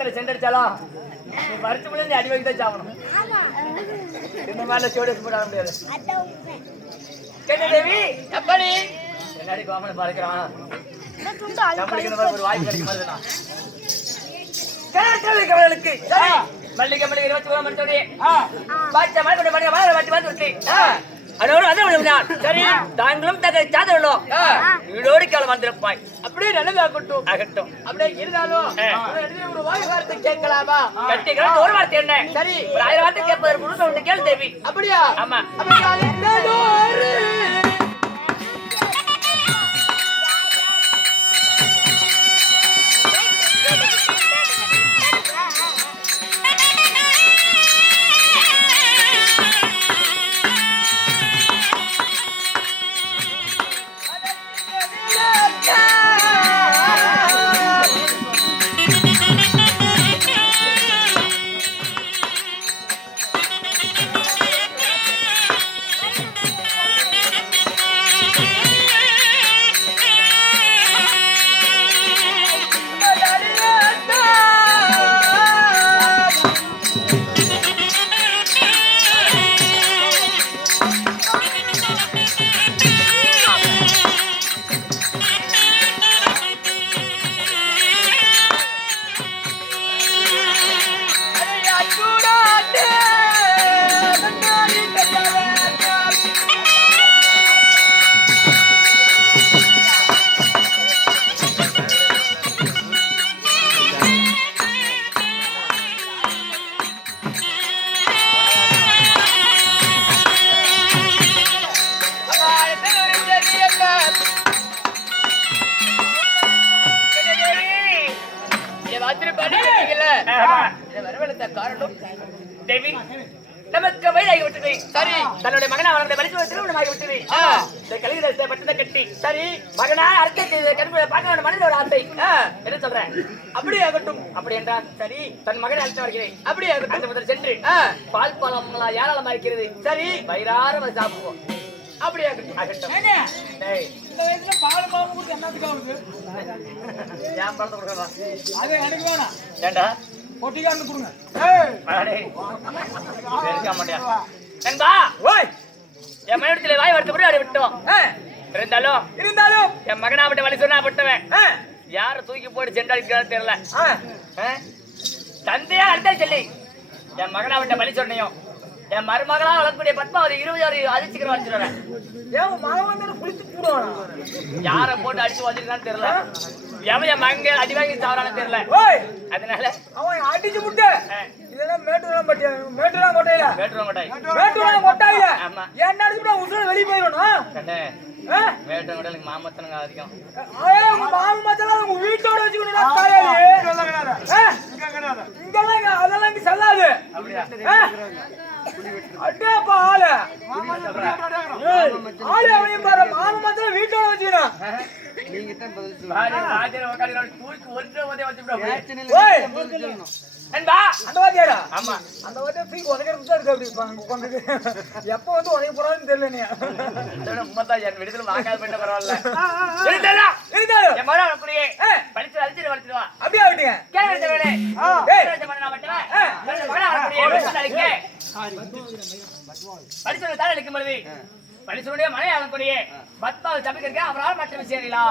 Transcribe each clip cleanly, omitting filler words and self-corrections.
எத்தனை சென்றடிச்சாலும் நீ பறிச்சு முடியாது அடி வாங்கி தான் சாப்பிடணும். இந்த மாதிரில சோடியஸ் போட முடியாது. கேட்ட தேவி எப்படி என்னடி கோமனை பார்க்கிறான் நம்மளுக்கு இந்த மாதிரி ஒரு வாய்ப்பு கிடைக்க மாதிரினா கவலைகளுக்கு மல்லிகை மல்லிகை 21 மணி சொல்லி பாய்ச்ச மாதிரி கொண்டு பண்ணி வாட்டி வந்து விட்டு அதோடு சரி தாங்களும் தக சாதனம் வீடோடு காலம் வந்திருப்பாய் அப்படியே நல்லதாகட்டும் ஆகட்டும் அப்படியே இருந்தாலும் ஒரு வாய் வார்த்தை கேட்கலாமா கட்டிக்கலாம் ஒரு வார்த்தை என்ன சரி ஒரு 1000 வார்த்தை கேட்பதற்கு முழுக்க ஒன்று கேள் தேவி அப்படியா ஆமா நமக்கு வயதாகி விட்டது சரி தன்னுடைய மகனா வளர்ந்த வலிச்சு திருமணமாகி விட்டது கலிதத்தை பட்டத்தை கட்டி சரி மகனா அடுத்த கருமையை பார்க்க வேண்டும் மனதில் ஒரு ஆசை என்ன சொல்றேன் அப்படியே ஆகட்டும் அப்படி என்றால் சரி தன் மகனை அழைத்து வருகிறேன் அப்படியே ஆகட்டும் முதல் சென்று பால் பழம் ஏராளமா இருக்கிறது சரி வயிறார சாப்பிடுவோம் அப்படியே ஆகட்டும் இந்த வயசுல பால் பழம் கொடுத்து என்னத்துக்கு ஆகுது ஏன் பழத்தை கொடுக்கலாம் அது எனக்கு வேணாம் ஏண்டா பொட்டிக்காரனு கொடுங்க என் மனிதத்திலே வாய் வருத்தப்பட்டு அடி விட்டோம் இருந்தாலும் என் மகனா விட்ட வழி சொன்னா விட்டவன் யார தூக்கி போட்டு சென்றாடிக்கிறான்னு தெரியல தந்தையா அடுத்த சொல்லி என் மகனா விட்ட வழி சொன்னையும் என் மருமகளா வளர்க்கக்கூடிய பத்மாவதி 26 அதிர்ச்சிக்கிற வச்சுருவேன் ஏன் மகன் குளித்து போடுவானா யார போட்டு அடிச்சு வச்சிருக்கான்னு தெரியல எவன் மங்க அடி வாங்கி சாவறான்னு தெரியல அதனால அவன் அடிச்சு முட்டை இதெல்லாம் மேட்டூரம் கொட்டையில மேட்டூரம் கொட்டாயில என்ன அடிச்சுட்டா உசுர வெளியே போயிடணும் மேட்டூரம் கொட்டையில மாமத்தனங்க அதிகம் மாமத்தனம் உங்க வீட்டோட வச்சுக்கணும் இங்கெல்லாம் அதெல்லாம் இங்க செல்லாது அட்டேப்பா ஆளு அவனையும் பாரு மாமத்தனம் வீட்டோட வச்சுக்கணும் எப்ப வந்து உதவி போறான்னு தெரியல விடுதலை வாங்காத பண்ண பரவாயில்ல படிச்சு அழிச்சிட்டு வளர்த்துவா அப்படியே விட்டீங்க படிச்சு தானே அளிக்கும் பொழுது பரிசுடைய மனையாளக்கூடிய பத்மாவை சமைக்க அவரால் மற்ற விஷயங்களா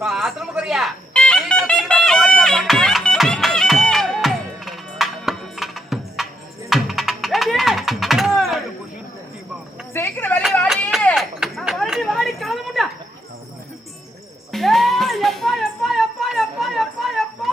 பாத்ரூம் போறியா சீக்கிரம் திரும்பி ஓடி வா சீக்கிரம் வெளிய வாடி வாடி வாடி கால முண்டா ஏய் எப்பா எப்பா எப்பா எப்பா எப்பா எப்பா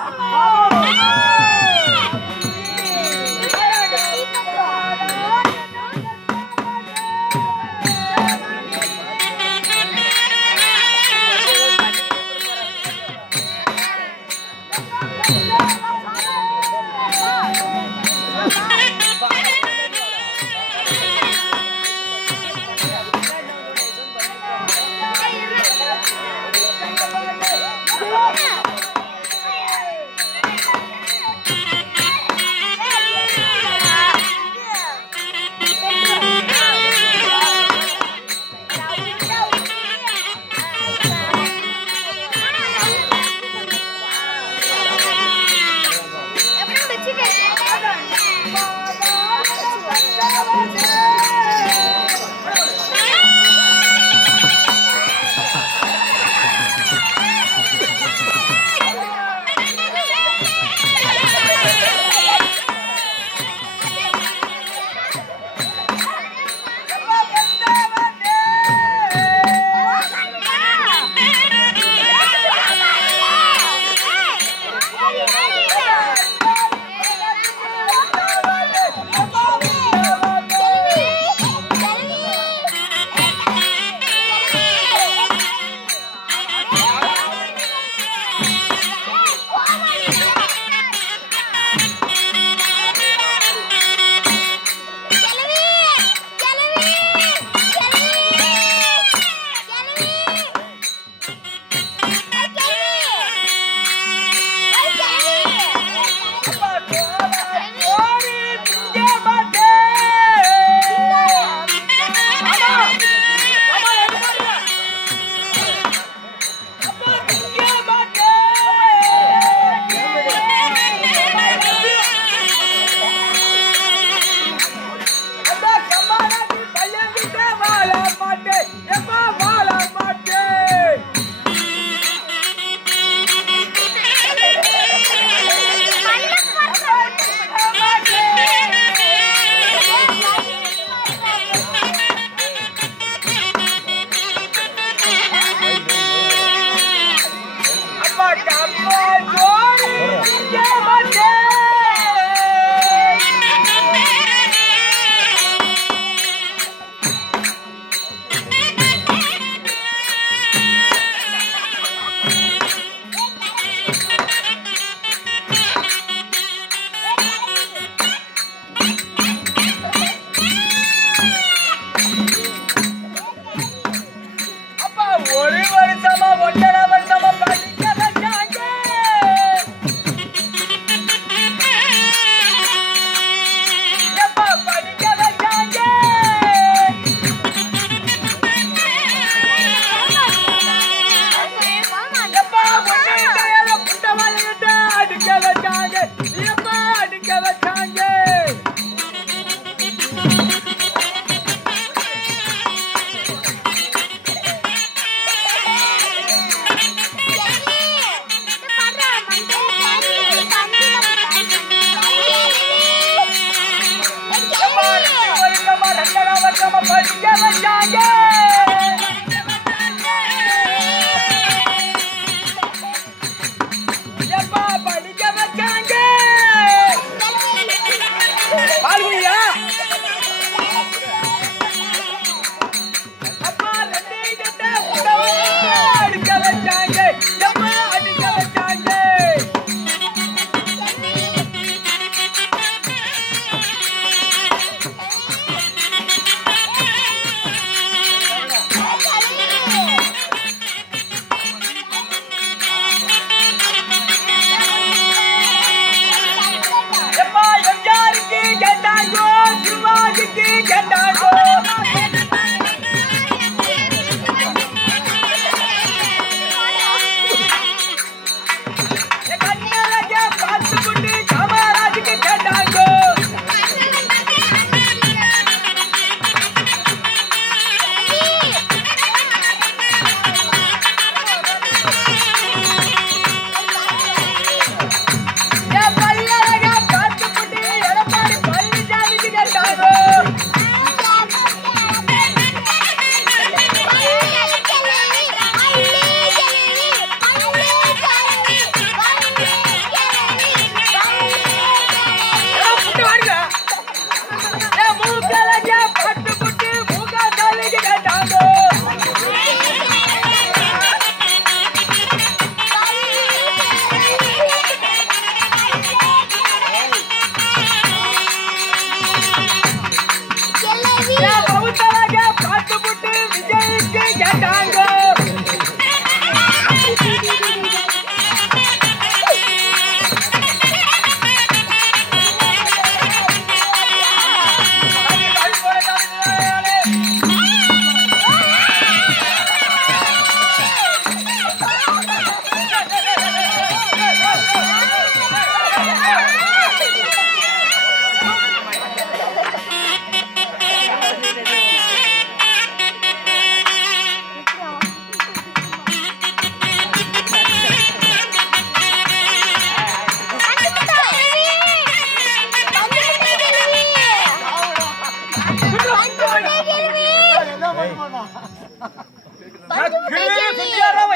கேட்டாங்க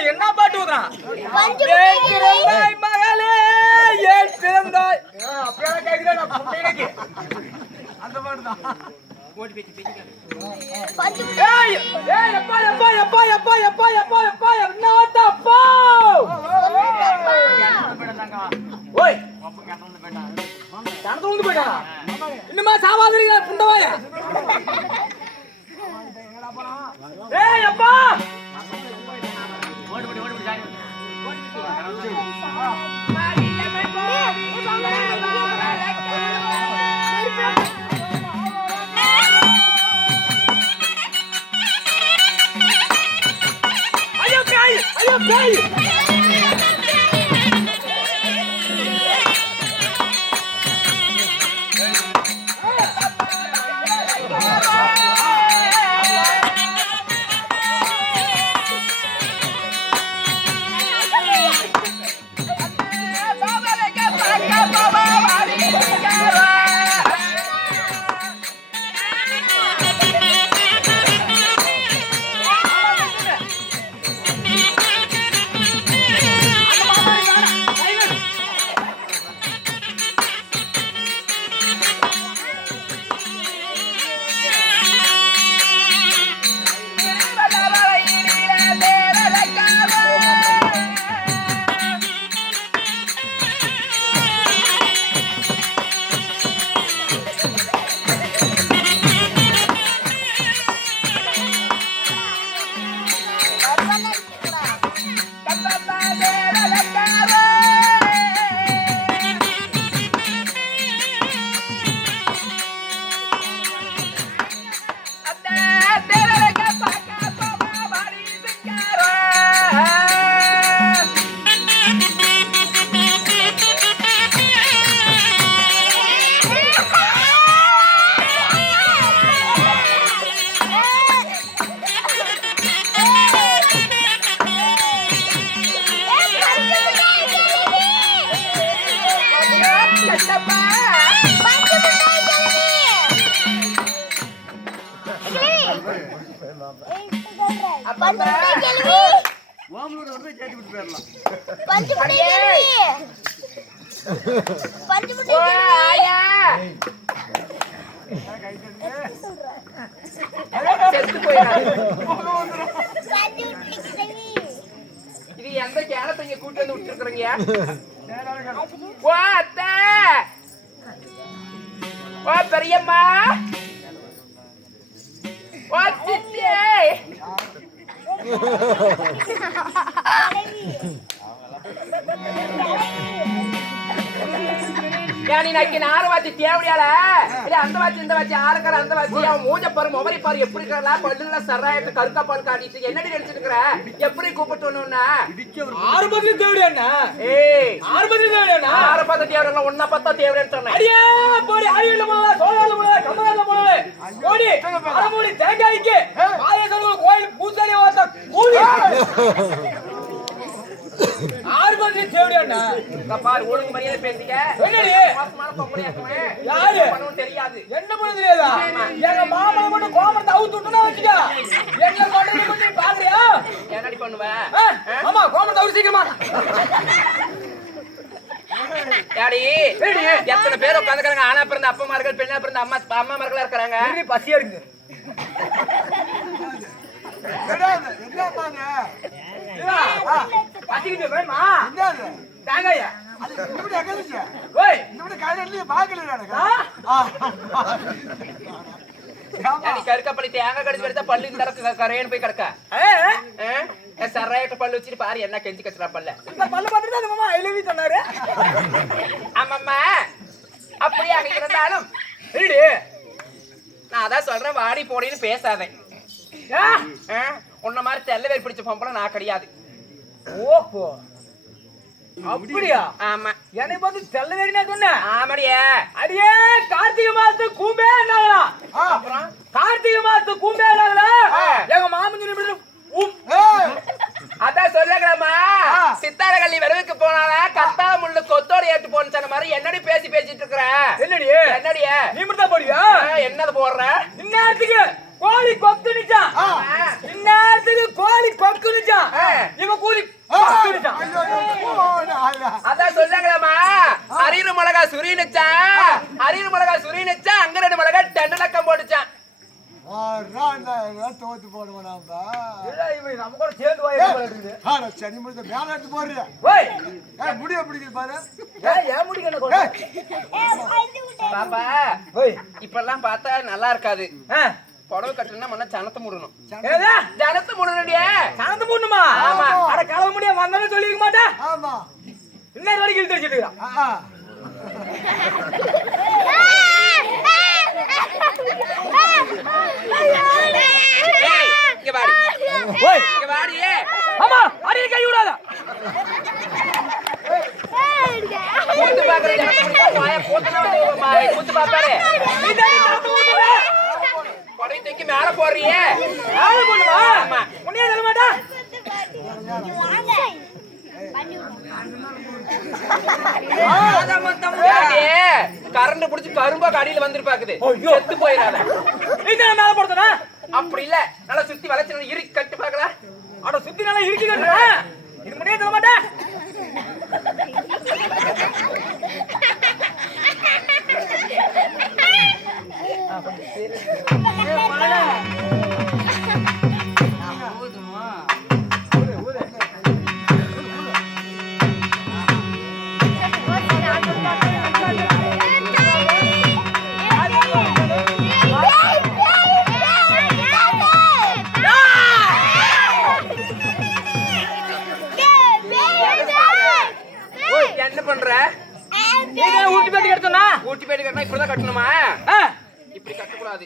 என்ன பாட்டு ஊதுறான் மகளே ஏன் பிறந்தாய் அப்படியே கேக்குறேன் அந்த பாட்டு தான் ஓடி பேசி ஏய் ஏய் அப்பா அப்பா அப்பா அப்பா அப்பா அப்பா அப்பா என்னடா அப்பா ஓய் அப்பா கட்டந்து போய்ட்டான் கட்டந்து போய்ட்டான் இன்னுமா சாவாதிரீங்க புண்டவாயா ஏய் அப்பா ஓடி ஓடி ஓடி ஜானி ஐயோ காய் ஐயோ காய் இது எந்த கேனப்பைய கூட்டி வந்து விட்டுருக்கீங்க ஓ அத்தை ஓ பெரியம்மா ஓ சித்தி நீ நக்கி நார வாச்சி தேவையால அந்த வாச்சி இந்த வாச்சி ஆறுக்கிற அந்த வாச்சி அவன் மூஞ்ச பாரு மொபரி பாரு எப்படி இருக்கிறா பல்லுல சராயத்து கருக்கா பால் காட்டிட்டு என்னடி நினைச்சிட்டு இருக்கிற எப்படி கூப்பிட்டோன்னா ஆறுபதி தேவையா ஏய் ஆறுபதி தேவையா ஆறுபதி தேவையா ஒன்னா பத்தா தேவையான்னு சொன்னேன் அடியே போடி ஆயுள்ல போல சோழால போல கமலால போல போடி அரமோடி தேங்காய்க்கு ஆயசல கோயில் பூசாரி வாத்த கூடி ஆறுபதி தேவையா பாரு ஒழுங்கு மரியாதை பேசிக்க என்னடி மாசமான பொம்பளையா இருக்கவே யாரு பண்ணனும் தெரியாது என்ன பண்ண தெரியாதா எங்க மாமா மட்டும் கோமரத்தை அவுத்து விட்டுனா வச்சுக்க என்ன பண்றது கொஞ்சம் பாக்குறியா என்னடி பண்ணுவ ஆமா கோமரத்தை அவுத்து சீக்கிரமா யாடி எத்தனை பேர் உட்கார்ந்துக்கறாங்க ஆனா பிறந்த அப்பமார்கள் பெண்ணா பிறந்த அம்மாமார்களா இருக்காங்க பசியா இருக்கு என்ன பாங்க பசிக்கிட்டு வேணுமா தேங்காயா கருக்கப்பள்ளி தேங்காய் கடிச்சு எடுத்தா பல்லு இந்த அளவுக்கு கரையன்னு போய் கிடக்கா சரையாட்ட பல்லு வச்சுட்டு பாரு என்ன கெஞ்சி கச்சுறா பல்ல பல்லு பார்த்துட்டு அந்த மாமா ஐ லவ் யூ சொன்னாரு. ஆமாம்மா அப்படியே அங்க இருந்தாலும் நான் அதான் சொல்றேன் வாடி போடின்னு பேசாதேன். உன்ன மாதிரி தெல்ல வேறு பிடிச்ச பொம்பளை நான் கிடையாது. ஓஹோ அப்படியா? ஆமா என்னை பார்த்து தெல்ல வேறினா சொன்ன? ஆமாடியே. அடியே கார்த்திகை மாசத்து கூம்பே என்னாங்களா? அப்புறம் கார்த்திகை மாசத்து கூம்பே என்னாங்களா? எங்க மாமன் சொல்லி அதான் சொல்லுங்கம்மா சித்தார கல்லி விளைவுக்கு போனால கத்தால முள்ளு கொத்தோட ஏட்டு போன சொன்ன மாதிரி என்னடி பேசிட்டு இருக்கிற? என்னடிய நீ மட்டும் தான் போடியா? என்னது போடுற? இந்நேரத்துக்கு கோழி கொக்குனுச்சான். இந்நேரத்துக்கு கோழி கொக்குனுச்சான். இவன் கூலி அதான் சொல்லுங்கம்மா அரியர் மிளகா சுரினுச்சா அங்க 2 மிளகா டெண்டலக்கம் போட்டுச்சான். தோத்து போடுவோம் நம்ம கூட சேர்ந்து சனி முடிஞ்ச மேல எடுத்து போடுறியா? முடிய பிடிக்குது பாரு. ஏன் முடிக்கணும் பாப்பா இப்பெல்லாம் பார்த்தா நல்லா இருக்காது. புடவை கட்டணும்னா முன்ன சனத்தை மூடணும். ஜனத்தை மூடணும்டியே. சனத்தை மூடணுமா? ஆமா. அட கலவு முடிய வந்தாலும் சொல்லிருக்க மாட்டா. ஆமா இன்னொரு வரைக்கும் இழுத்துட்டு இருக்கான். ஆமா அடி கை விடாத. கூத்து பாக்குற கூத்து பாப்பாரு புடவை தூக்கி மேல போடுறியே. ஆமா உன்னையே சொல்ல மாட்டா. கரண்ட் புடிச்சு கரும்பா கடியில வந்துருப்பாக்குது. செத்து போயிடாத. மேல போடுறா அப்படி இல்ல நல்லா சுத்தி வளைச்சு இறுக்கி கட்டு பாக்கலாம். அட சுத்தி நல்லா இறுக்கி கட்டுறா. இது முன்னே சொல்ல மாட்டா. என்ன பண்ற? ஊட்டி பேட்டி கட்டணும்னா ஊட்டி பேட்டி கட்டினா இப்படிதான் கட்டணுமா? இப்படி கட்டக்கூடாது.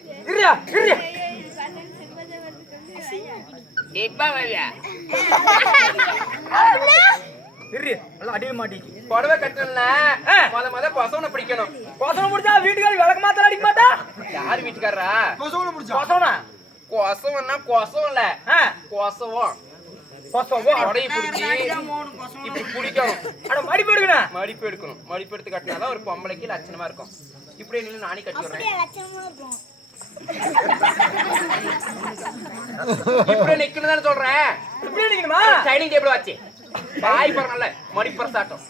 அடிய மாட்டேங்க. புடவை கட்டணும்னா முத பசவனை பிடிக்கணும். பசவனை முடிச்சா வீட்டுக்காரி விளக்க மாத்திரம் அடிக்க மாட்டா. யாரு வீட்டுக்காரா? பசவனை முடிச்சா பசவனா கொசவன்னா கொசவம் இல்ல கொசவம். உடைய பிடிச்சி இப்படி பிடிக்கணும். மடிப்பு எடுக்கணும். மடிப்பு எடுக்கணும். மடிப்பு எடுத்து கட்டினாதான் ஒரு பொம்பளைக்கு லட்சணமா இருக்கும். இப்படியே நின்று நானே கட்டி விடுறேன். இப்படி நிக்கணும் தானே சொல்றேன். இப்படியே நிக்கணுமா? டைனிங் டேபிள் வச்சு பாய் பரவாயில்ல மடிப்பற சாட்டம்.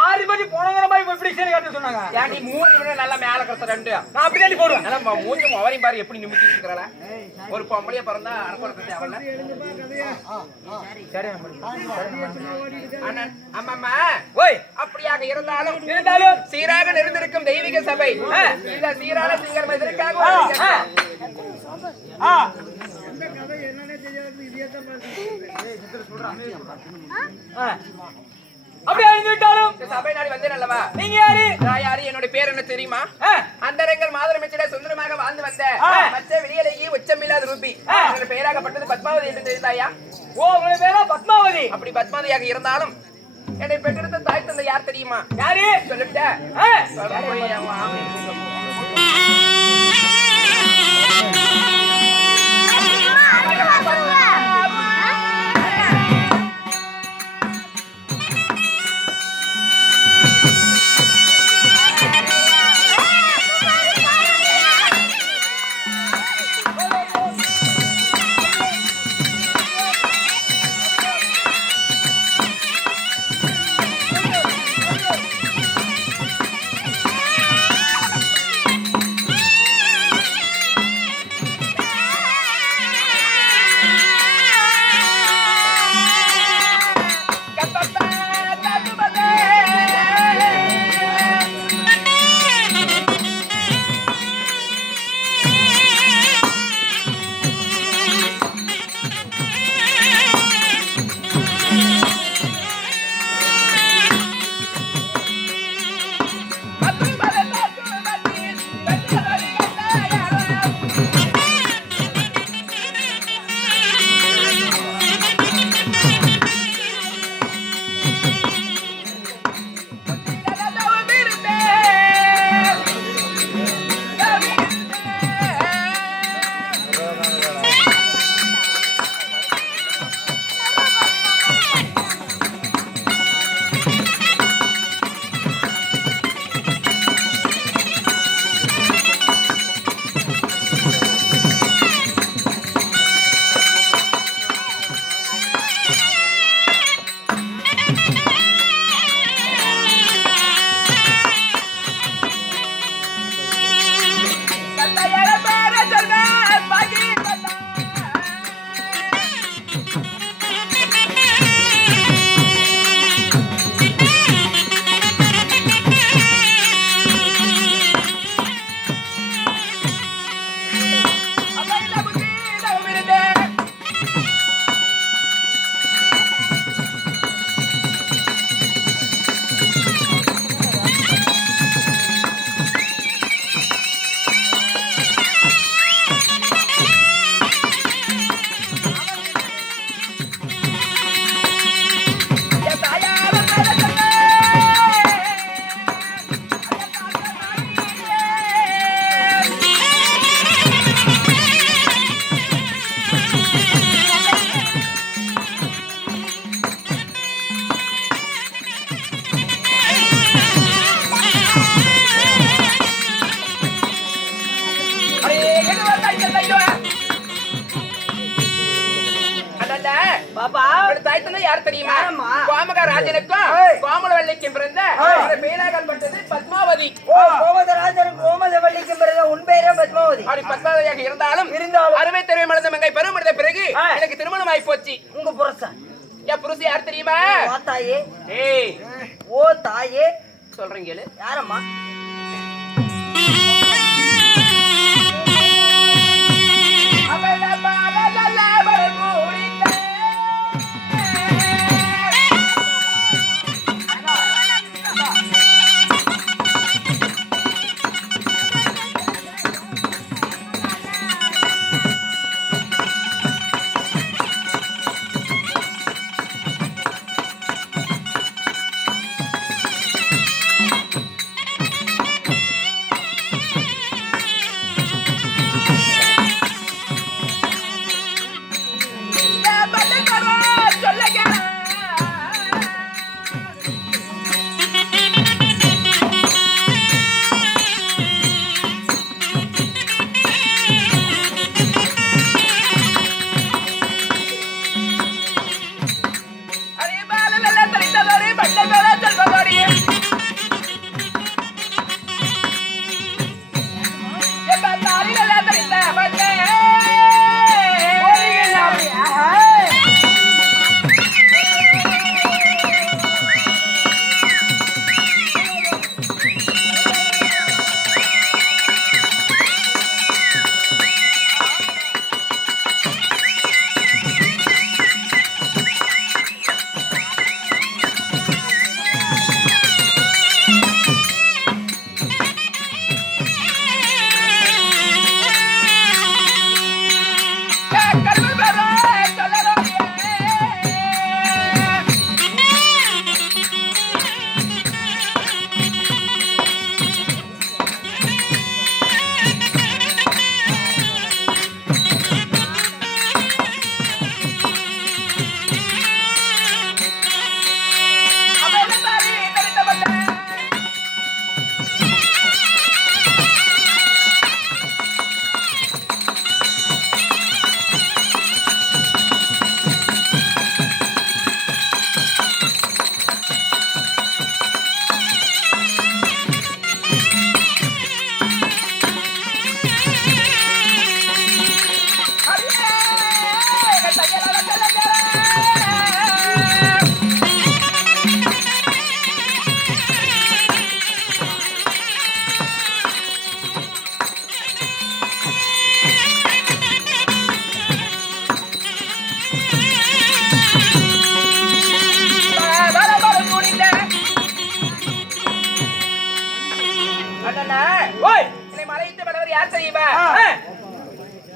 ஆறு மணி போனவங்க எப்படி சொன்னாங்க. நீ 3 மணி நல்லா மேல கத்த 2 நான் அப்படி போடுவேன். மூஞ்சி மவரையும் பாரு எப்படி நிமித்தி இருக்கிறாள. ஒரு பொம்பளைய பிறந்தா அனுப்புறது அவள. ஆமாம்மா அப்படியாக இருந்தாலும் சீராக நிறைந்திருக்கும் தெய்வீக சபை சீரான சீக்கிரம் இதற்காக அப்படி அறிந்துவிட்டாலும் சபை நாடி வந்தேன் அல்லவா? நீங்க யாரு? நான் யாரு? என்னோட பேர் என்ன தெரியுமா? அந்தரங்கள் மாதரமிச்சில சுந்தரமாக வாழ்ந்து வந்த மச்ச வெளியிலேயே உச்சமில்லாத ரூபி. என்னோட பெயராகப்பட்டது பத்மாவதி என்று தெரிந்தாயா? ஓ உங்க பேரா பத்மாவதி. அப்படி பத்மாவதியாக இருந்தாலும் என்னை பெற்றெடுத்த தாய் தந்தை யார் தெரியுமா? யாரு? சொல்லிட்டேன். பாப்பா இவருடைய தாய் தந்தை யார் தெரியுமா? யாரம்மா? கோமக ராஜனுக்கும் ஏய். கோமலவல்லிக்கும் பிறந்த ஒரு பேராகல் பட்டது பத்மாவதி. கோமதராஜனும் கோமதவல்லிக்கும் பிறகு உன் பேரே பத்மாவதி. அப்படி பத்மாவதியாக இருந்தாலும் அருமை தெருவை மலர்ந்த மங்கை பருவமடைந்த பிறகு எனக்கு திருமணம் ஆகி போச்சு. உங்க புருஷன் என் புருஷன் யார் தெரியுமா? ஓ தாயே, ஏய் ஓ தாயே சொல்றேன் கேளு. யாரம்மா?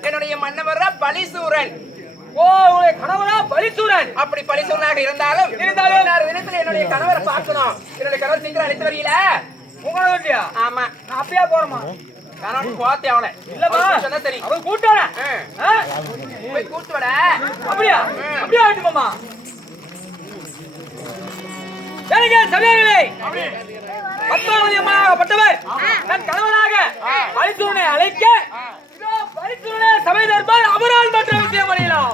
என்னுடைய மன்னவரா பலிசூரன். ஓ, உங்களுடைய கணவரா பலிசூரன்? அப்படி பலிசூரனாக இருந்தாலும் தினத்துல என்னுடைய கணவரை பார்க்கணும். என்னுடைய கணவர் சீக்கிரம் அழைத்து வரீல. உங்களை வண்டியா? ஆமா, நான் அப்பயா போறேமா? கணவன் போத்தே அவனை இல்லப்பா, சொன்னா சரி. அவன் கூட்டான போய் கூட்டு வர. அப்படியா? அப்படியா ஆட்டுமாமா? சரிங்க சபையார்களே, பத்மாவதி அம்மாவாகப்பட்டவர் தன் கணவனாக பலிசூரனை அழைக்க பலிசூரனை சபை தர்பார் அபரால் மற்ற விஷயம் அறியலாம்.